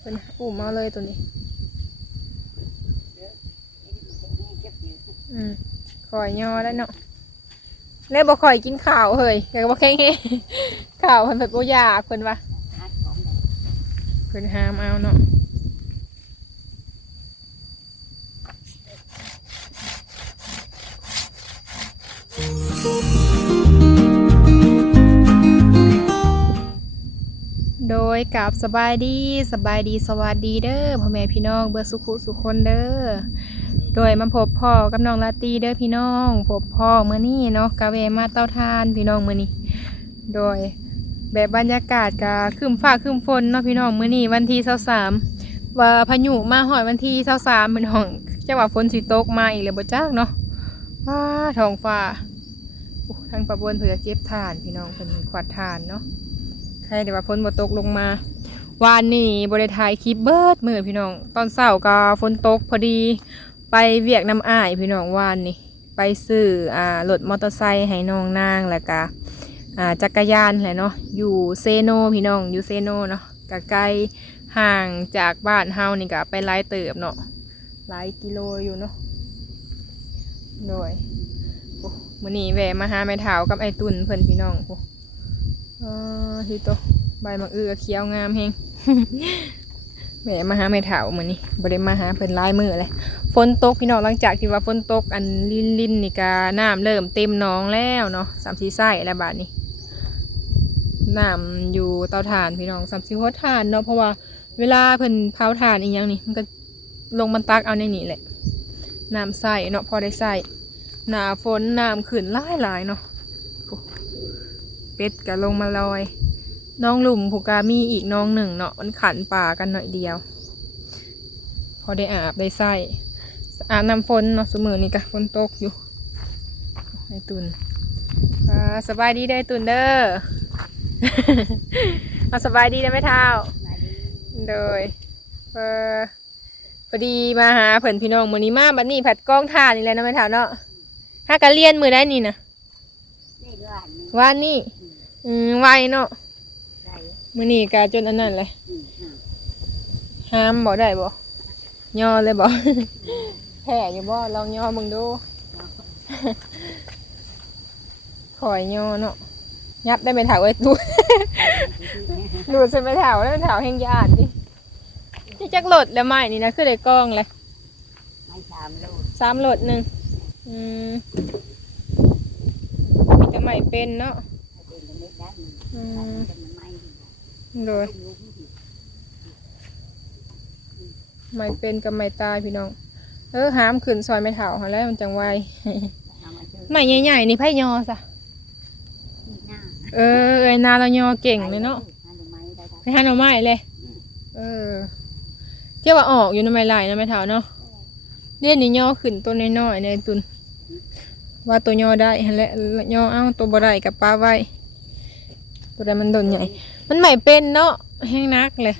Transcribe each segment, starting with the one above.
เป็นอุ่มเอาเลยตัวนี้ อืมคอยย่อแล้วเนาะแล้วบ่อยกินข้าวเฮ้ยแต่ก็บ่แข็งเฮข้าวเพิ่นแบบบ่อยากเพิ่นว่าเพิ่นห้ามเอาเนาะ กับสบายดีสบายดีสวัสดีเด้อพ่อแม่พี่น้องเบอร์สุขุสุขคนเด้อโดยมาพบพ่อกับน้องลาตีเด้อพี่น้องพบพ่อเมื่อนี้เนาะกาเวมาเต้าทานพี่น้องเมื่อนี้ โดยแบบบรรยากาศกะครึมฟ้าครึมฝนเนาะพี่น้องเมื่อนี้วันที่สามว่าพายุมาหอยวันที่สามพี่น้องจังหวะฝนสิตกมาอีกเลยบ่จักเนาะว้าท้องฟ้าโอ้ทางประบวนเผื่อเก็บทานพี่น้องเป็นขวัดทานเนาะ ใครเดี๋ยวว่าฝนบ่ตกลงมาวานนี้บริทายคลิปเบิร์ดมือพี่น้อง ตอนเช้าก็ฝนตกพอดี ไปเวียกน้ำอ้ายพี่น้องวานนี่ ไปซื้ออ่ารถมอเตอร์ไซค์ให้น้องนางแล้วก็อ่าจักรยานแหละเนาะอยู่เซโนพี่น้องอยู่เซโนเนาะก็ไกลห่างจากบ้านเฮานี่ก็ไปหลายเติบเนาะหลายกิโลอยู่เนาะโดยโอ้มื้อนี้แวะมาหาแม่เฒ่ากับไอ้ตุนเพิ่นพี่น้องโอ้ อ่าที่โตใบมะเอือเขียวงามแฮงแหมมาหาแม่เฒ่ามื้อนี้บ่ได้มาหาเพิ่นลายมือเลยฝนตกพี่น้องหลังจากที่ว่าฝนตกอันลินลินนี่ก็น้ำเริ่มเต็มหนองแล้วเนาะสามสีไส้แล้วบาดนี้น้ำอยู่เตาถ่านพี่น้องสามสีหัวถ่านเนาะเพราะว่าเวลาเพิ่นเผาถ่านอีกอย่างนี่มันก็ลงมันตักเอาในนี่แหละน้ำใส่เนาะพอได้ใส่หนาฝนน้ำขึ้นหลายหลายเนาะ เป็ดก็ลงมาลอย น้องหลุมผูกามีอีกน้องหนึ่งเนาะมันขันป่ากันหน่อยเดียว พอได้อาบได้ใส่อาบน้ำฝนเนาะสมือนี่กะฝนตกอยู่ไอตุนอ่าสบายดีได้อไอ้ตุนเด้อเอาสบายดีได้ไหมเท้าโดยเออพอดีมาหาเพื่อนพี่น้องมือนี้มาบัดนี้ผัดกล้องถ่านนี่แหละนะแม่เท้าเนาะถ้ากันเรียนมือได้นี่นะว่านี่ อืมไวเนาะมือนี้กาจนอันนั้นเลยห้ามบอกได้บ่ย่อเลยบ่แผ่อยู่บ่ลองย่อมึงดูขอยย่อเนาะยับได้ไม่ถาวไว้ดูดูดใส่ไม่ถาวแล้วไม่ถาวแห้งยานดิที่จักโหลดแล้วไม่นี่นะคือได้กล้องเลยไม่สามโลสามโหลดหนึ่งอืมมีแต่ใหม่เป็นเนาะเป็นจะไม่ได้อื มันมจะมันไม่โดยใหม่เป็นกับใหม่ตายพี่น้อง เออหามขึ้นซอยไม่ถาวหั้นแหล้วมันจังไวเอามาเจอใหม่ใหญ่ๆนี่ไพ่ยอซะที่หน้าเออเอยนาเรายอเก่งเลยเนาะอันไม่ได้ไปหาหน่อไม้เลยเออเที่ยวว่าออกอยู่ในไม้ลายนะไม่เท่าเนาะเรียนนี่ย่อขึ้นตัวน้อยๆในตุนว่าตัวย่อได้หั่นแหละย่อเอาตัวบ่ได้กับป้าไว้ ตัวใดมันโดนใหญ่ มันใหม่เป็นเนาะแห้งนักเลย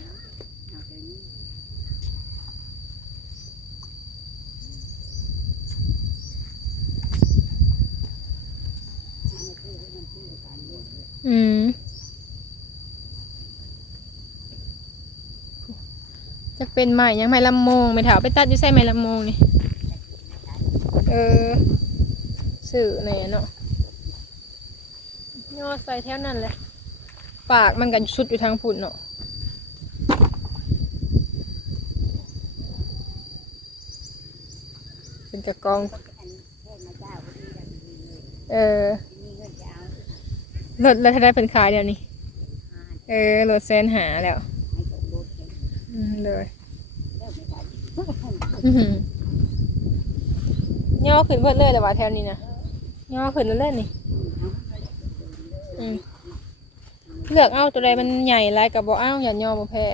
อืมจะเป็นใหม่ยังไม่ลำโมงไม่เท่าไปตัดอยู่ใส่ไม่ลำโมงนี่ เออสื่อไหนเนาะย่อใส่แถวนั้นเลย ปากมันกันชุดอยู่ทางผุนเนาะเป็นกระกองเทศมาเจ้าวันนี้ยังมีเงินเออรถแล้วถ้าได้เป็นขายเดี๋ยวนี้ เออรถแซนหาแล้วเห็นอืมเลยเริ่มไม่ได้อื้อหือย่อขึ้นเพิ่นเลยแต่ว่าแถวนี้นะย่อขึ้นแล้วเล่นนี่อืม เลือกเอาตัวใดมันใหญ่ไรกับบ่เอาอย่าย่อบ่แพ้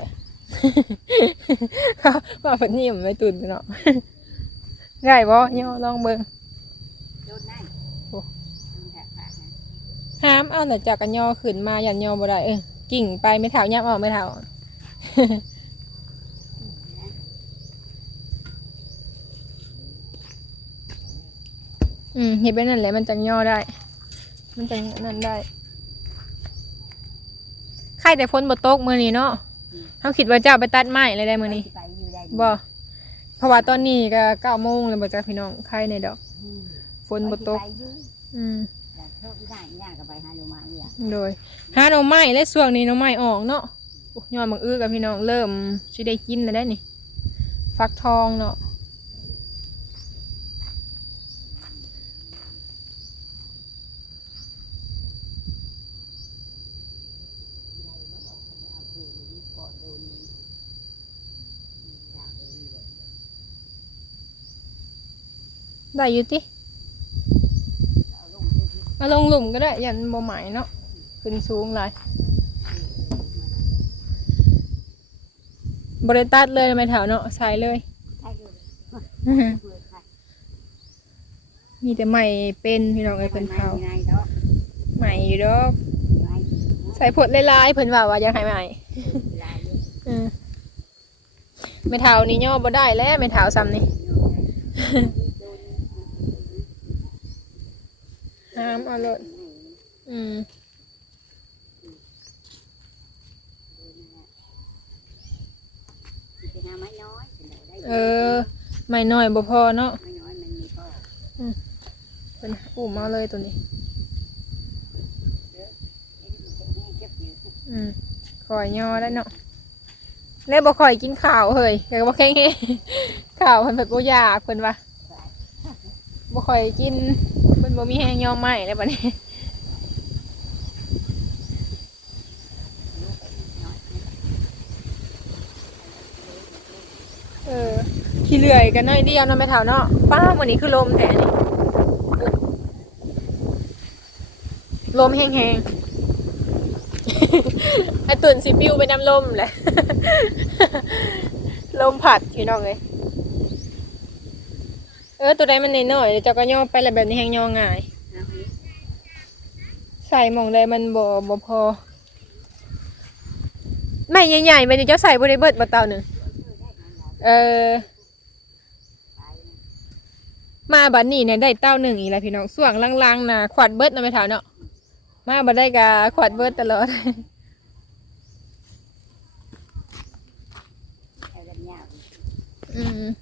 ว่าเพิ่นนี่มันไม่ตุนเนาะได้บ่ย่อลองเบิ่งโดนนั่นโอ้ต้องแทะปากนะห้ามเอาแต่จากกันย่อขึ้นมาอย่าย่อบ่ได้เออกิ่งไปไม่เท่ายับออกไม่เท่าอืมเห็นไปนั่นแหละมันจังย่อได้ มันจังนั่นได้ แต่พ้นบตกมือนี้เนาะเขาคิดว่าเจ้าไปตัดไม้เลยได้มื้อนี้ไปอยู่ได้บ่เพราะว่าตอนนี้ก็เก้าโมงแล้วบ่จ้าพี่น้องใครในดอก อืมฝนบ่ตก ไปอยู่อืมแต่โชคได้ย่างก็ไปหาโรงมาเนี่ยโดยหาหน่อไม้และช่วงนี้หน่อไม้ออกเนาะโอ้ยอดบังอื้อกับพี่น้องเริ่มสิได้กินแล้วได้นี่ ฟักทองเนาะ เอาคืนนี้ก่อนโดนอยากเลยเลย ได้อยู่ติเอาลงไปที่มาลงหลุมก็ได้ยันบ่ไหมเนาะขึ้นสูงหลายบริตัดเลยไม่แถวเนาะใส่เลย ใช่เลยเพื่อใครมีแต่ใหม่เป็นพี่น้องเอ้ยเพิ่นเผาไงดอกใหม่อยู่ดอกไงใส่ผดลายๆเพิ่นว่าว่าอยากให้ใหม่ลายเยอะอืมไม่เท่านี่ย่อบ่ได้แล้วไม่เท่าซ้ำนี่ห้ามเอาเลยอืมเออ ไม่น้อยบ่พอเนาะเพิ่นอุ้มเอาเลยตัวนี้อยู่อืมคอยยอได้เนาะแล้วบ่ค่อยกินข้าวเฮ้ยก็บ่แข็งแรงข้าวเพิ่นเพิ่นบ่อยากเพิ่นว่าบ่ค่อยกิน บ่มีแฮงยอมใหมแล้วบัดนี้เออขี้เลื่อยกันน่อยเดียวนาะแม่เฒ่าเนาะป้าวันนี้คือลมแทนี่ลมแห้งๆไอตุ่นสิปิวไปน้ำลมแหละ ลมผัดพี่น้องเลย เออตัวใดมันน้อยๆเดี๋ยวเจ้าก็ย่อไปแล้วแบบนี้แห้งย่อง่าย ใส่หมองใดมันบ่บ่พอไม่ใหญ่ๆมันจะเจ้าใส่บริเบิดบ่เตาหนึ่งเออมาบัดนี้เนี่ยได้เต้าหนึ่งอีกแล้วพี่น้องส่วงล่างๆนะขวัดเบิดเนาะไม่เท่าเนาะมาบัดได้กะขวัดเบิดตลอดอืม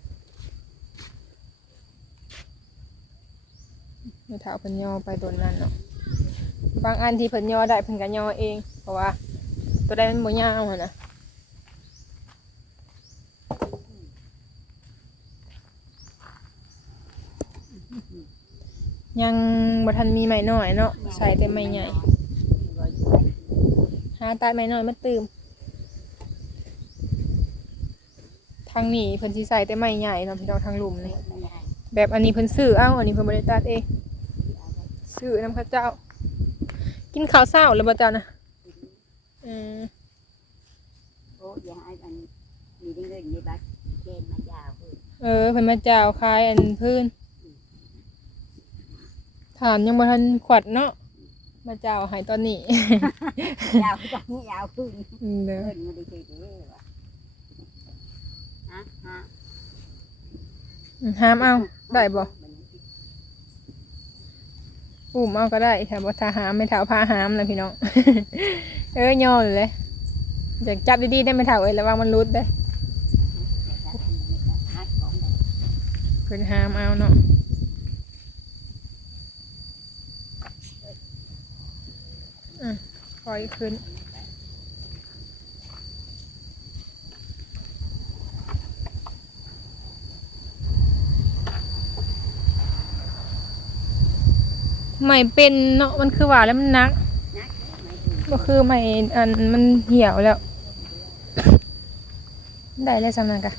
ไม่เท่าเพิ่นย่อไปตัวนั้นเนาะบางอันที่เพิ่นย่อได้เพิ่นก็ย่อเอง เพราะว่า ตัวใดมันบ่ยาวอะนะยังบ่ทันมีไม้น้อยเนาะใส่แต่ไม้ใหญ่หาตัดไม้น้อยมาตืมทางนี้เพิ่นสิใส่แต่ไม้ใหญ่เนาะพี่น้องทางหลุมนี่แบบอันนี้เพิ่นซื้อเอ้าอันนี้เพิ่นบริตัดเอง ซื้อน้ำข้าวเจ้า กินข้าวเช้าแล้วบ่เจ้านะอืมโอ้ยให้มันมีเงินในบัตรเกณฑ์มายาวเลยเออเพิ่นมาเจ้าขายอันพื้นถามยังบ่ทันขวัดเนาะมาเจ้าให้ตอนนี้ ยาวจากนี้ยาวขึ้นอืมเด้อเงินไม่ได้เจอเด้อวะฮะฮะอืมห้ามเอาได้บ่ อุ้มเอาก็ได้ถ้าบ่ทาหามไม่เท่าพาหามนะพี่น้อง เออย่อเลยอยากจับดีๆได้ไม่เท่าเอ้ยระวังมันรุดเด้อฮัดของได้เป็นหามเอาเนาะอืมปล่อยขึ้น ไม่เป็นเนาะมันคือว่าแล้วมันนักนักไม่ถึงก็คือไม่อันมันเหี่ยวแล้ว ได้แล้วสำนักกะ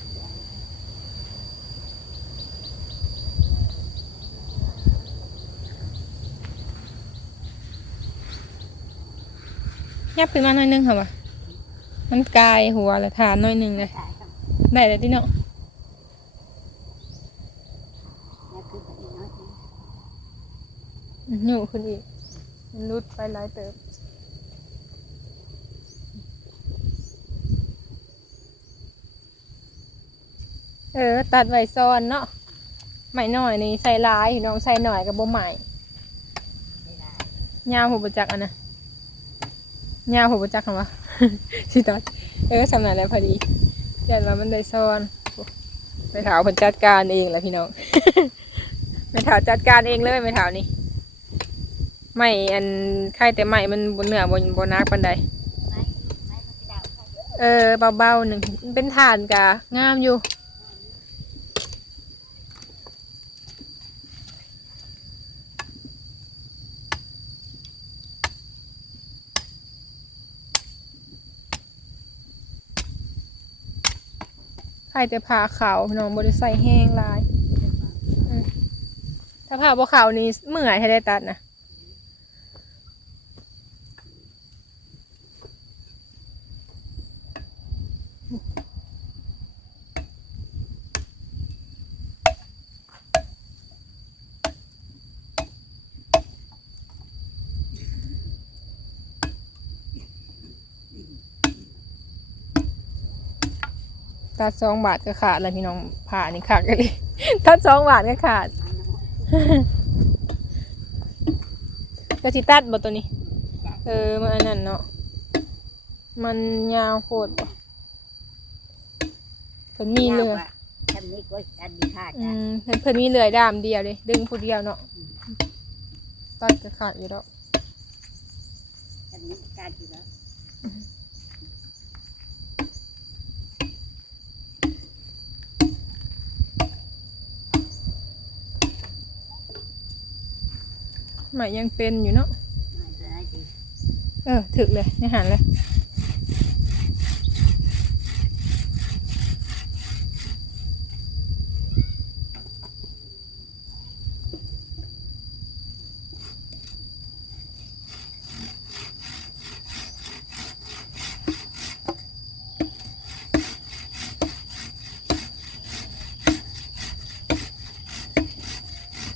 ยับขึ้นมาหน่อยหนึงค่ะวะมันกายหัวละฐานหน่อยหนึงเลยได้แล้วที่เนาะ นักคือแบบน้อย อยู่ขึ้นอีกมันรุดไปหลายเติบเออ ตัดไว้ซ้อนเนาะใหม่หน่อยนี่ใส่ลายน้องใส่หน่อยกับบ่ใหม่ยาวหัวประจักอันนะยาวหัวประจักคำว่าสิตัดเออสำนักแล้วพอดียันว่ามันได้ซ้อนไม่ถาวเพิ่นจัดการเองแหละพี่น้องไม่ถาวจัดการเองเลยไม่ถาวนี่ ไม่อันไข่แต่ไม่มันบนเหนือบนบนนักปันใดไม้ไม้มันจะดาวเข้าเออเบาๆหนึ่งเป็นฐานกะงามอยู่ใครแต่ผ่าขาวพี่น้องบริใส่แห้งหลายอืมถ้าผ่าบ่ขาวนี่เมื่อยให้ได้ตัดนะ ตัดสองบาทก็ขาดแล้วพี่น้องผ่านี่ขาดกันเลยตัดสองบาทก็ขาดไม้น้ำก็สิตัดบ่ตัวนี้ เออมันอันนั้นเนาะมันยาวโคตรบ่เพิ่นมีเลือยทำนี้ก็อันนี้ขาดอืนะมเพิ่นเพิ่นมีเลือยด้ามเดียวเลยดึงผู้เดียวเนาะตัดก็ขาดอยู่แล้วทำนี้ขาดอยู่แล้ว ใหม่ยังเป็นอยู่เนาะไม่เป็นไรสิเออถึกเลยในหันเลย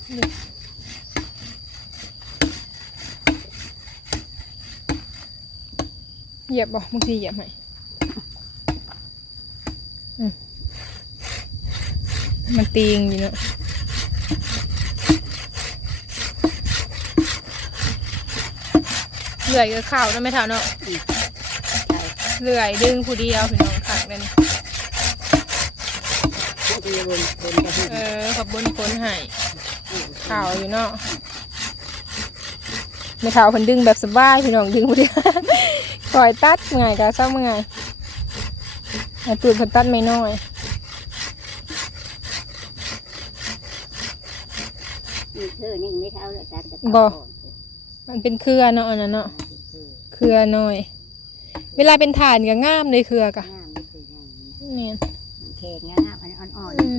เหยียบบ่บางทีเหยียบไหมอืมมันตีงอยู่เนาะเหลื่อยก็เข่าเนาะไม่เท่าเนาะใช่เหลื่อยดึงผู้เดียวพี่น้องขังเลยนี่ผู้ดีบนบนจะเห็นเออขับบนคนใหายเข่าอยู่เนาะ ไม่เท่าคนดึงแบบสบายพี่น้องดึงผู้เดียวคอยตัดเมื่อยก็เศร้าเมื่อยไอ้ตูดเพิ่นตัดไม่น้อยนี่เธอนี่ไม่เท่าเลยตัดจะบ่มันเป็นเครือเนาะอันนั้นเนาะคือเครือน้อย เวลาเป็นฐานก็งามเลยเครือกะงามนี่คืองามนะเนี่ยมันแข็งงามอันนี้อ่อนอื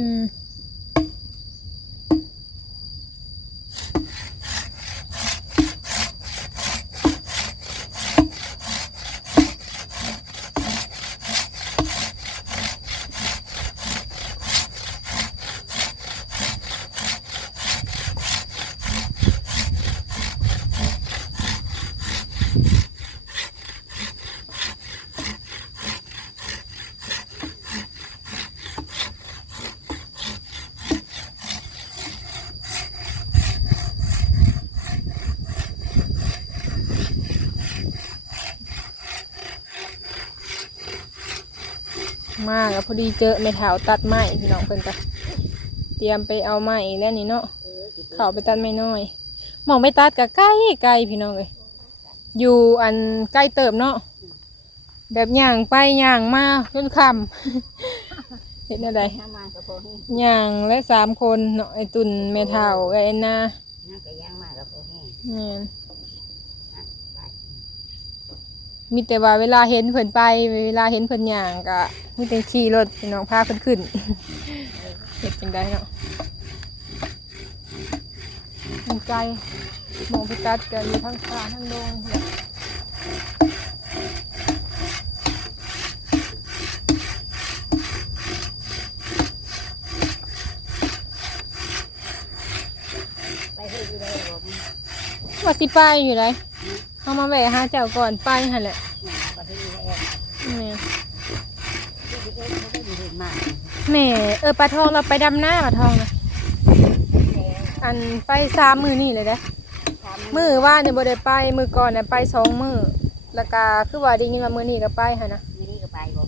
กแล้วพอดีเจอเมถาวตัดไม้พี่น้องเพิ่นกะเตรียมไปเอาไม้แล้วนี่เนาะๆเออสิเขาไปตัดไม้น้อยหมองไปตัดกับใกล้ไกลพี่น้องเลยอยู่อันใกล้เติมเนาะแบบย่างไปย่างมาจนคำเห็นอะไรห้ามาก็พอให้ย่างและสามคนเนาะไอตุนเมถาวไอแอนนาน้ำก็ย่างมาก็พอให้แม่น อะไป มีแต่ว่าเวลาเห็นเพิ่นไป เวลาเห็นเพิ่นย่างก็มีแต่ขี่รถพี่น้องพาเพิ่นขึ้นเห็ดจังได้เนาะมันไกลหมองไปตัดกันอยู่ทั้งขาทั้งดงเนี่ยไปให้ดูได้บ่มึงว่าสิไปอยู่ไร เอามาแวะหาเจ้าก่อนไปหั่นแหละแม่ที่ที่เอ็เขาได้ดูดีมากแม่เออปลาทองเราไปดำหน้าปลาทองนะอันไปสามมือนี่เลยเด้อทำมือว่าเนี่ยบ่ได้ไปมือก่อนน่ะไปสองมือแล้วก็คือว่าได้ยินว่ามือนี่ก็ไปหั่นนะนี่ก็ไปบ่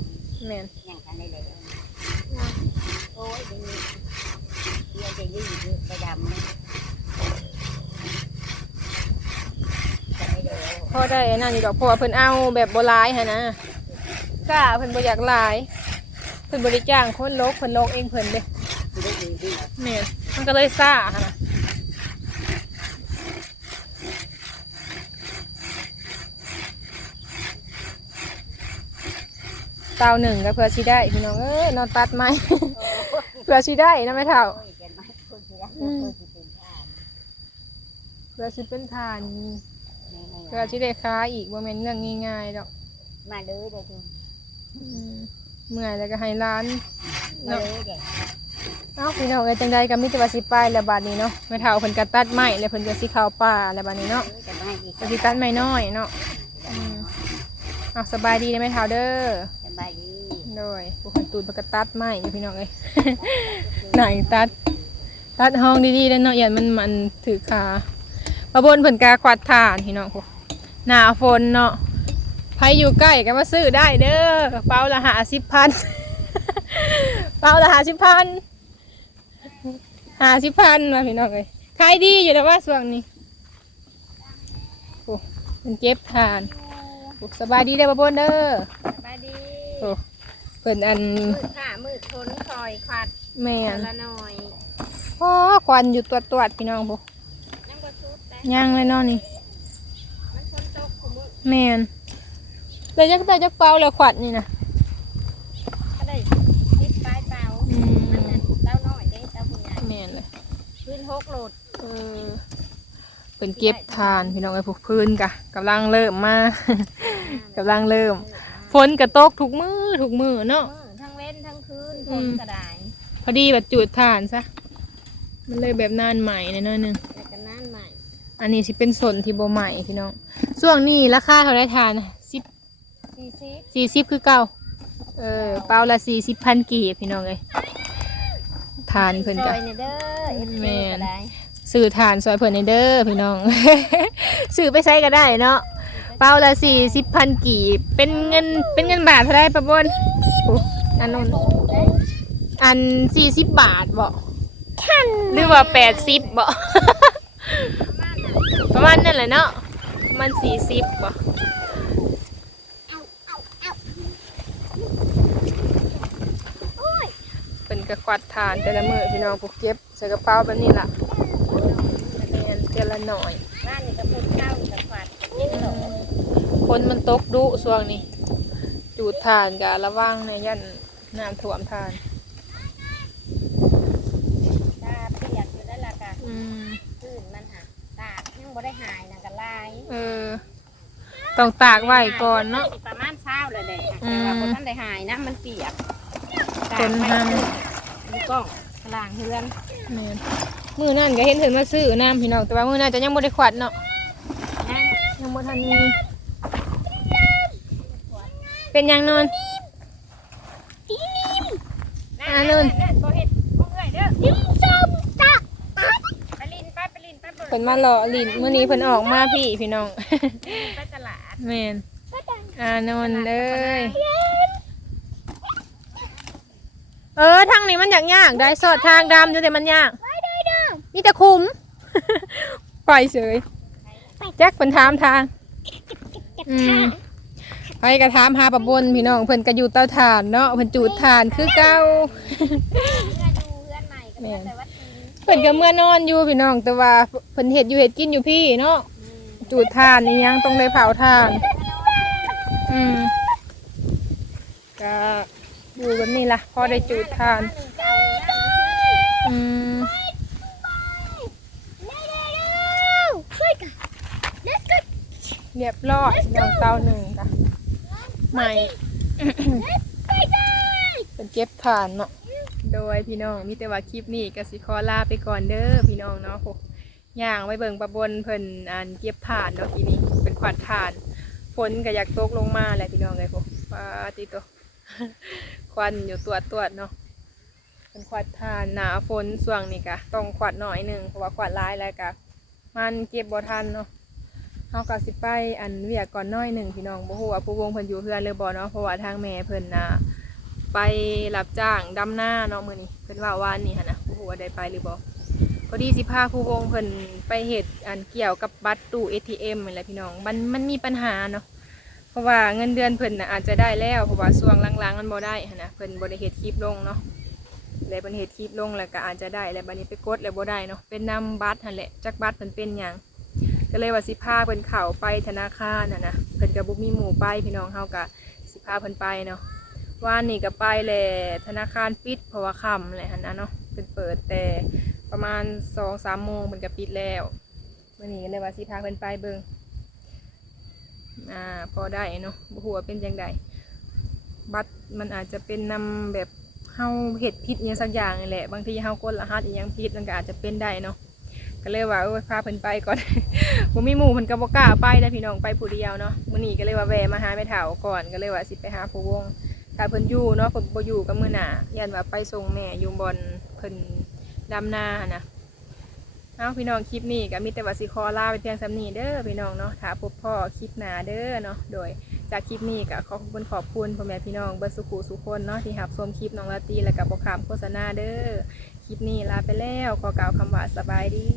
แม่นยังทันได้เลยโอ้ยเดี๋ยวนี้เดี๋ยวจะยืดเยอะปดำนะจะได้เลย พอได้อันนั่นอยู่ดอกเพราะว่าเพิ่นเอาแบบบ่หลายหั่นนะกล้าเพิ่นบ่อยากหลาย เพิ่นบ่ได้จ้างคนลกเพิ่นลกเองเพิ่นเด้ได้ดีดีแม่นมันก็เลยซ่าหั่นน่ะเตาหนึ่งก็เพื่อสิได้พี่น้องเอ้ยนอนตัดไม้ เพื่อสิได้นะแม่เฒ่าโอ้ยจะไม่คนที่รักคนที่เป็นท่าเพื่อสิเป็นทานไม่ไม่ เพื่อสิได้ค้าอีกบ่แม่นเรื่องง่ายๆดอกมาเลยเดี๋ยวดูอืมเมื่อยแล้วก็ให้ร้านมาเลยเดี๋ยวเอ้าพี่น้องเอ้ยจังใดก็มีแต่ว่าสิไปแล้วบัดนี้เนาะแม่เฒ่าเพิ่นก็ตัดไม้แล้วเพิ่นก็สิเข้าป่าแล้วบัดนี้เนาะจะไม่อีกก็สิตัดไม้น้อยเนาะอืมเอาสบายดีเด้อแม่เฒ่าเด้อสบายดีโดยผู้คนตูนเพิ่นก็ตัดไม้อยู่พี่น้องเอ้ย ไหนตัด ตัดห้องดีๆแล้วเนาะอย่ามันมันถือขาประบนเพิ่นกาควัดทานพี่น้องพวก หน้าฝนเนาะใครอยู่ใกล้ก็มาซื้อได้เด้อเป้าละหาสิบพันเป้าละหาสิบพันหาสิบพันมาพี่น้องเลยขายดีอยู่แต่ว่าส่วงนี้โอ้มันเจ็บทานโอ้สบายดีเด้อประบนเด้อสบายดีโอ้เพิ่นอันมืดค่ะมืดทนคอยขัดแม่นละหน่อยพ่อควันอยู่ตัวตัวๆพี่น้องพวกนั่งบนชุดแต่ย่างเลยเนาะนี่มันฝนตกขุมืด แมนเลยจักได้จักเป่าแล้วขวัดนี่นะก็ได้ติดปลายเตาอืมมันนั่นเตาน้อยได้เตาผู้ใหญ่แมนเลยพื้นหกโหลดเออเป็นเก็บทานพี่น้องไอ้พวกพื้นกะกำลังเริ่มมากำลังเริ่มฝนกระตกทุกมือทุกมือเนาะมือทั้งเว้นทั้งคืนอืฝนมกระดายพอดีแบบจุดทานซะมันเลยแบบนานใหม่หน่อยๆหนึงแต่กันนั่นใหม่ อันนี้สิเป็นสนที่โบใหม่พี่น้อง ช่วงนี้ราคาเท่าไรทานสิบสี่สิบสี่สิบคือเก่าเออเปล่าละสี่สิบพันกีบพี่น้องเลยทานเพิ่นซกะอยเนี่ยเด้อเอฟแม่ซีน ก็ได้สื่อทานซอยเพิ่นในเด้อพี่น้อง สื่อไปใช้ก็ได้เนาะเปล่าละสี่สิบพันกีบเป็นเงินเป็นเงินบาทเท่าไรประบนโอ้อันนู้นอันสี่สิบบาทบ่หรือว่าแปดสิบบ่ ประมาณนั่นแหละเนาะ ประมันสี่สิบบ่เป็นกระควัดทานแต่ละมือพี่น้องพวกเก็บใส่กระเป๋าแบบนี้ล่ะแมนเทียละหน่อยบ้านนี่ก็พุ่นข้าวนี่ก็ฝัดกินโหลคนมันตกดุช่วงนี้จูดทานกะระวังในยันน้ำท่วมทาน ตาเปียกอยู่นั่นแหละค่ะ อืม พื้นมันหักตากยังบ่ได้หายนะก็ลาย เออ ต้องตากไว้ก่อนเนาะ ประมาณเช้าเลยแหละอืแต่มว่าบ่ทันได้หายนะมันเปียกคนทำดูกล้องล่างเฮือนแม่นมือนั่นก็เห็นเพิ่นมาซื้อน้ำพี่น้องแต่ว่ามือนั่นจะยังบ่ได้ขวัดเนาะนะยังบ่ทันมีเป็นหยังนอนอ่านู่นบ่เฮ็ดบ่เอื้อยเด้อยิ้มส้มจ้ะไปลินไปไปลินไปเบิ่งเพิ่นมาหล่อลินมื้อนี้เพิ่นออกมาพี่พี่น้อง ไปตลาด แม่นอ่านนท์เอ้ยเออทางนี้มันยากยากได้สอดทางดำอยู่แต่มันยากมีแต่คุมไปเฉยแจ็คเพิ่นถามทางอืมไปกระถามหาปะบนพี่น้องเพิ่นก็อยู่เตาถ่านเนาะเพิ่นจูดถ่านคือเก่าเมื่ออยู่เฮือนใหม่ก็แม่นแต่ว่าทีเพิ่นก็เมื่อนอนอยู่พี่น้องแต่ว่าเพิ่นเฮ็ดอยู่เฮ็ดกินอยู่พี่เนาะ จูดถ่านนี่ยังต้องได้เผาถ่าน อืมก็อยู่แบบนี้ล่ะพอได้จูดถ่าน อืมเรียบร้อยน้องเต้าหนึ่งจ้ะใหม่เป็นเก็บผ่านเนาะโดยพี่น้องมีแต่ว่าคลิปนี้กสิขอลาไปก่อนเด้อพี่น้องเนาะ ย่างไว้เบิ่งประบนเพิ่นอันเก็บถ่านเนาะทีนี้เป็นขวัญถ่านฝนก็อยากตกลงมาแหละพี่น้องเลยพวกปาติโตควันอยู่ตัวตัวๆเนาะเป็นขวัดทานหนาฝนส่วงนี่กะต้องขวัดหน่อยหนึ่งเพราะว่าขวัดร้ายแล้วกะมันเก็บบ่ทันเนาะเฮากะสิไปอันเวียกก่อนน้อยหนึ่งพี่น้องบ่ฮู้ว่าผู้วงเพิ่นอยู่เฮือนหรือบ่เนาะเพราะว่าทางแม่เพิ่นน่ะไปรับจ้างดำหน้าเนาะมื้อนี้เพิ่นว่าว่านนี่หั่นนะบ่ฮู้ว่าได้ไปหรือบ่ พอดีสิพาผู้วงเพิ่นไปเฮ็ดอันเกี่ยวกับบัตรตู้ ATM นั่นแหละพี่น้อง มันมันมีปัญหาเนาะ เพราะว่าเงินเดือนเพิ่นนะอาจจะได้แล้วเพราะว่าช่วงหลังๆมันบ่ได้หั้นนะเพิ่นบ่ได้เฮ็ดคลิปลงเนาะเลยเพิ่นเฮ็ดคลิปลงแล้วก็อาจจะได้แล้วบัดนี้ไปกดแล้วบ่ได้เนาะ เป็นนำบัตรหั่นแหละจักบัตรเพิ่นเป็นหยังก็เลยว่าสิพาเพิ่นเข้าไปธนาคารน่ะนะ เพิ่นก็บ่มีหมู่ไปพี่น้องเฮาก็สิพาเพิ่นไปเนาะว่านนี่ก็ไปแหละธนาคารปิดเพราะว่าค่ำแหละหั่นนะเนาะเพิ่นเปิดแต่ ประมาณ2-3โมงเพิ่นก็ปิดแล้วมื้อนี้ก็เลยว่าสิพาเพิ่นไปเบิงอ่าพอได้เนาะบ่ฮู้ว่าเป็นจังไดบัตรมันอาจจะเป็นนำแบบเฮาเฮ็ดผิดอหยังสักอย่างนี่แหละบางทีเฮากดรหัสอีหยังผิดมันก็อาจจะเป็นได้เนาะก็เลยว่าเออพาเพิ่นไปก่อนบ่มีหมู่เพิ่นก็บ่กล้าไปนะพี่น้องไปผู้เดียวเนาะมื้อนี้ก็เลยว่าแวะมาหาแม่เฒ่าก่อนก็เลยว่าสิไปหาผู้วงถ้าเพิ่นอยู่เนาะเพิ่นบ่อยู่ก็มื้อหน้ายันว่าไปส่งแม่อยู่บ่อนเพิ่น ดำนานะเอาพี่น้องคลิปนี้ก็มีแต่ว่าสิคอลาไปเพียงสำนีเด้อพี่น้องเนาะถ้าพบพ่อคลิปหนาเด้อเนาะโดยจากคลิปนี้ก็ขอขอบคุณขอบคุณพ่อแม่พี่น้องเบอร์สุขุสุขคนเนาะที่หับชมคลิปน้องลาตีและกับบอคามโฆษณาเด้อคลิปนี้ลาไปแล้วขอกล่าวคำว่าสบายดี